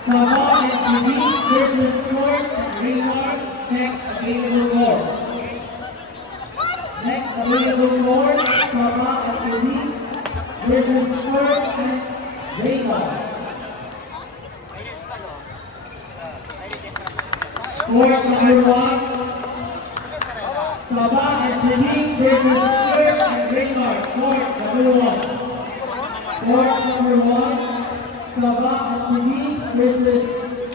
Sabah SUV versus Ford and Raynard. Next available board. Next available board, Sabah SUV versus Ford and Raynard. Board number 1, Sabah SUV versus Ford and Raynard. Board number 1. Board number 1, Sabah SUV versus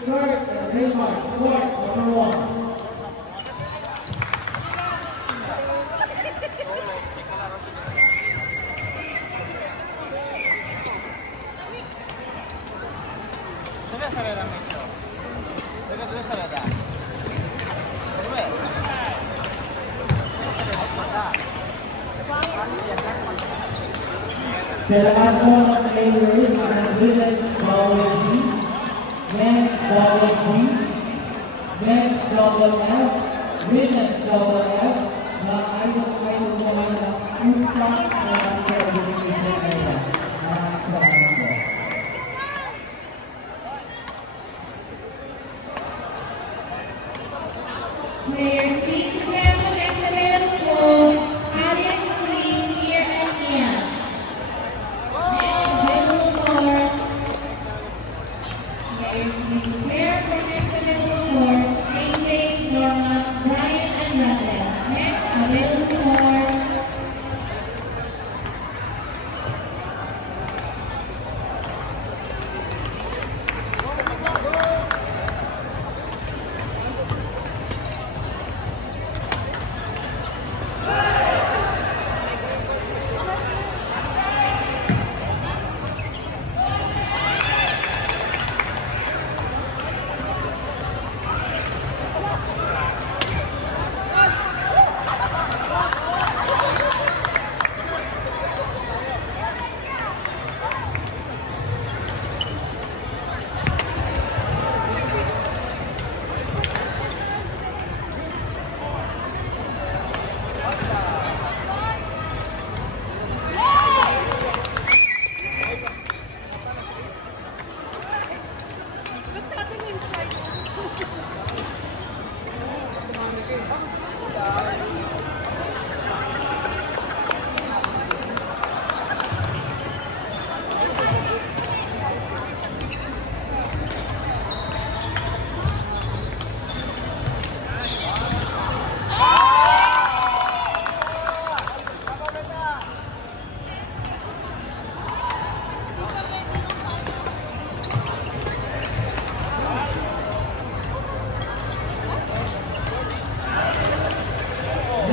Ford and Raynard. Board number 1. Dove sarà messo? Dove sarà da? Dove? Silakan po ang players ng Women's Double G, Men's Double G, Men's Double F, Women's Double F, na idol mo ng Ultra na Service area. Maraming salamat po. Players, please prepare for next available board. Alex, Lee, here and here. Next available board. Players, please prepare for next available board. AJ, Norma, Brian, and Russell. Next available board.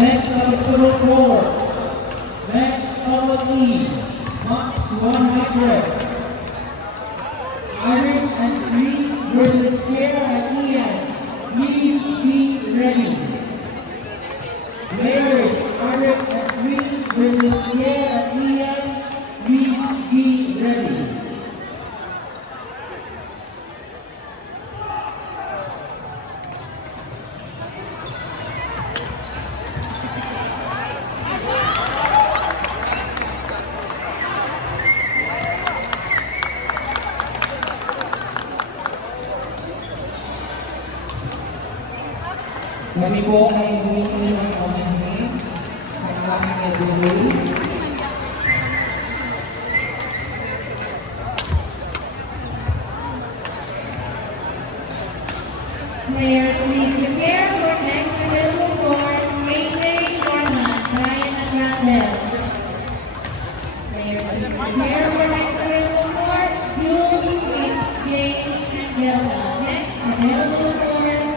Next available board, Next Double E, Max 100. Iron and Sweet versus Kiera and Ian. Please be ready. Players, Iron and Sweet versus Kiera and Ian. Please be ready. Kami po ay humingi ng pamahingin sa aming eduloy. Players, please prepare for next available board. AJ, Norma, Brian, and Russell. Players, please prepare for next available board. Jules, Chris, James, and Delta. Next available board.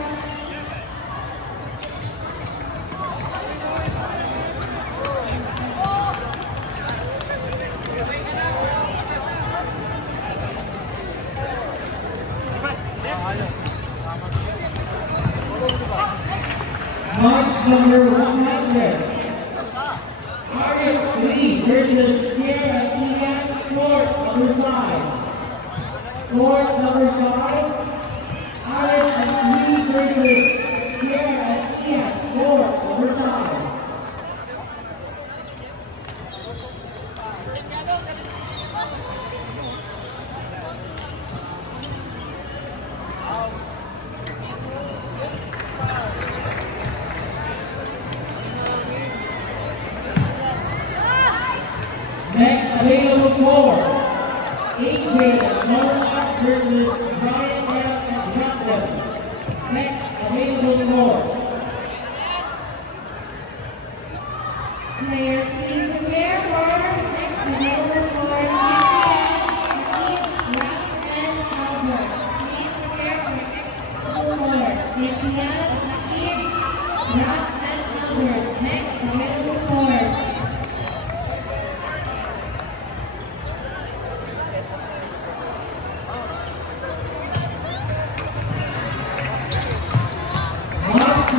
March number 100. Ariel Lee versus Kiera and Ian. Court number 5. Court number 5. Ariel and Lee versus Kiera and Ian. Court number 5.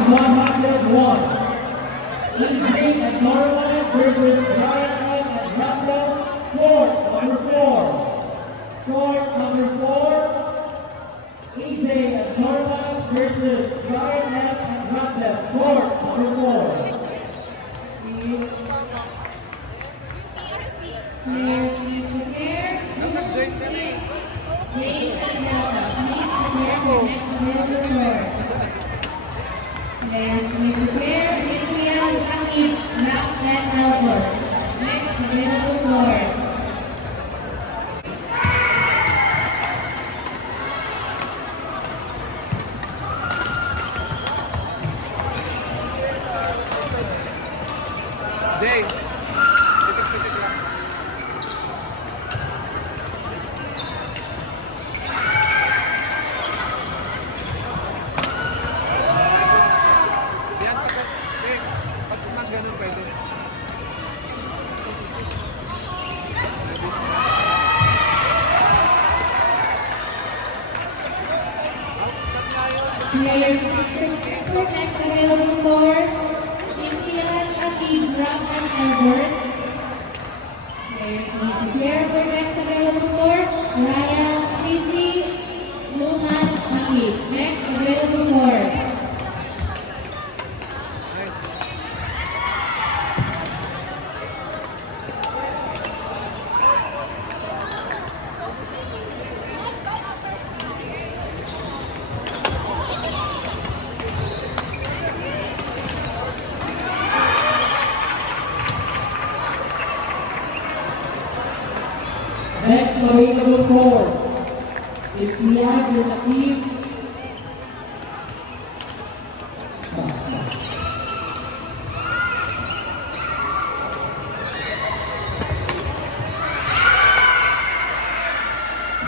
101. EJ and Norman versus Ryan and Rambo. Court number 4. Court number 4. EJ and Norman versus Ryan and Rambo. Court number 4. Players, please prepare. James and Delta, please prepare for next available court. Players, please prepare. Nicolas, Akib, Rap, and Albert. Next available court. Jay. Yan, tapos, pag mas ganun pwede. Players, please prepare for next available court. Imtiaz, Akib, Rap, and Albert. Players, please prepare for next available court. Ryan, Lizzy, Luhan, Akib. Next available court. Nice. Next available court. Imtiaz and Akib.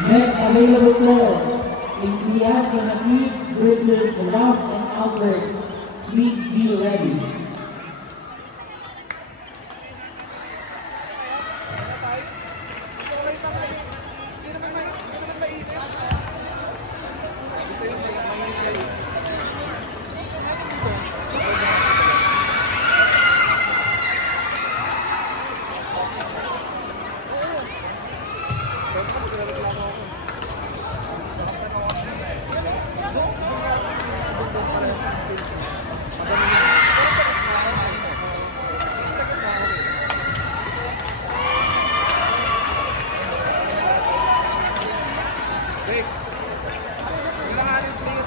Next available court. Imtiaz and Akib versus Ralph and Albert. Please be ready. Hindi naman mainit. Gusto yung mainit kayo. Jay. Kailanganin sa'yo.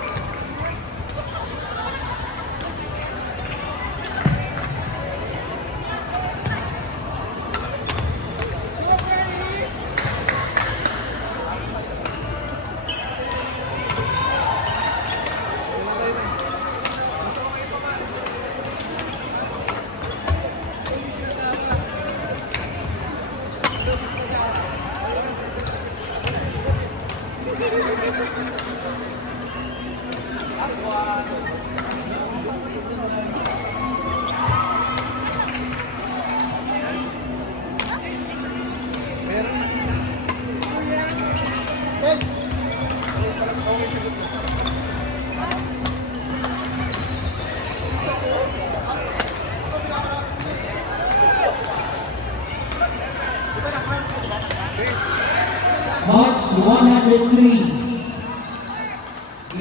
Match 103.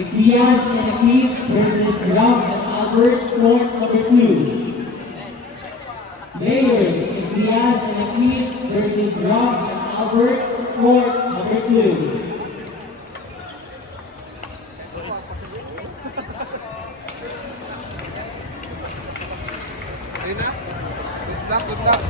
Imtiaz and Akib versus Ralph and Albert. Court number 2. Players, Imtiaz and Akib versus Ralph and Albert. Court number 2. Ayun na. Good luck.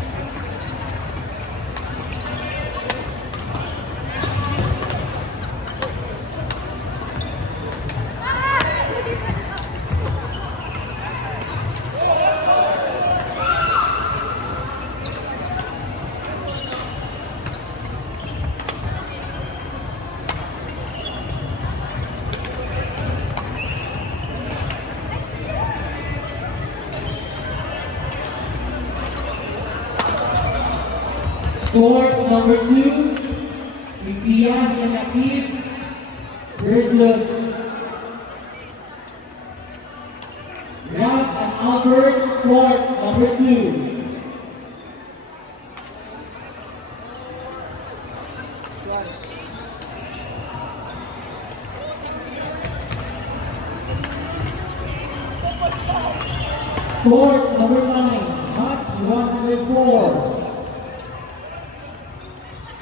Court number 2. Imtiaz and Akib versus Court number 9, match 104.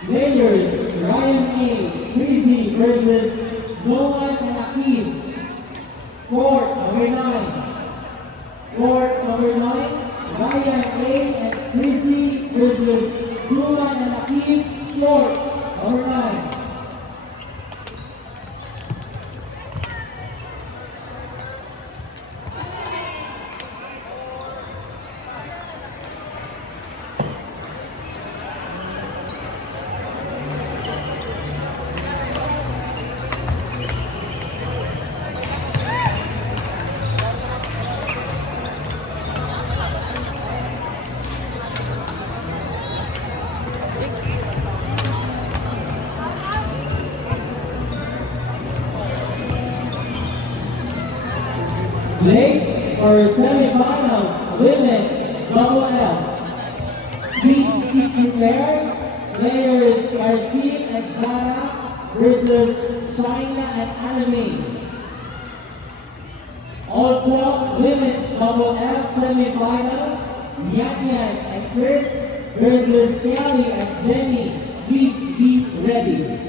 Players Ryan A. Breezy versus Noah and Akib. Court number 9. Court number 9, Ryan A. and Breezy versus Noah and Akib. Court number 9. Ladies for semifinals, women's double L. Please keep prepared. Players Garcia and Zara versus China and Anime. Also, women's double L semifinals, Yan Yan and Chris versus Kelly and Jenny. Please be ready.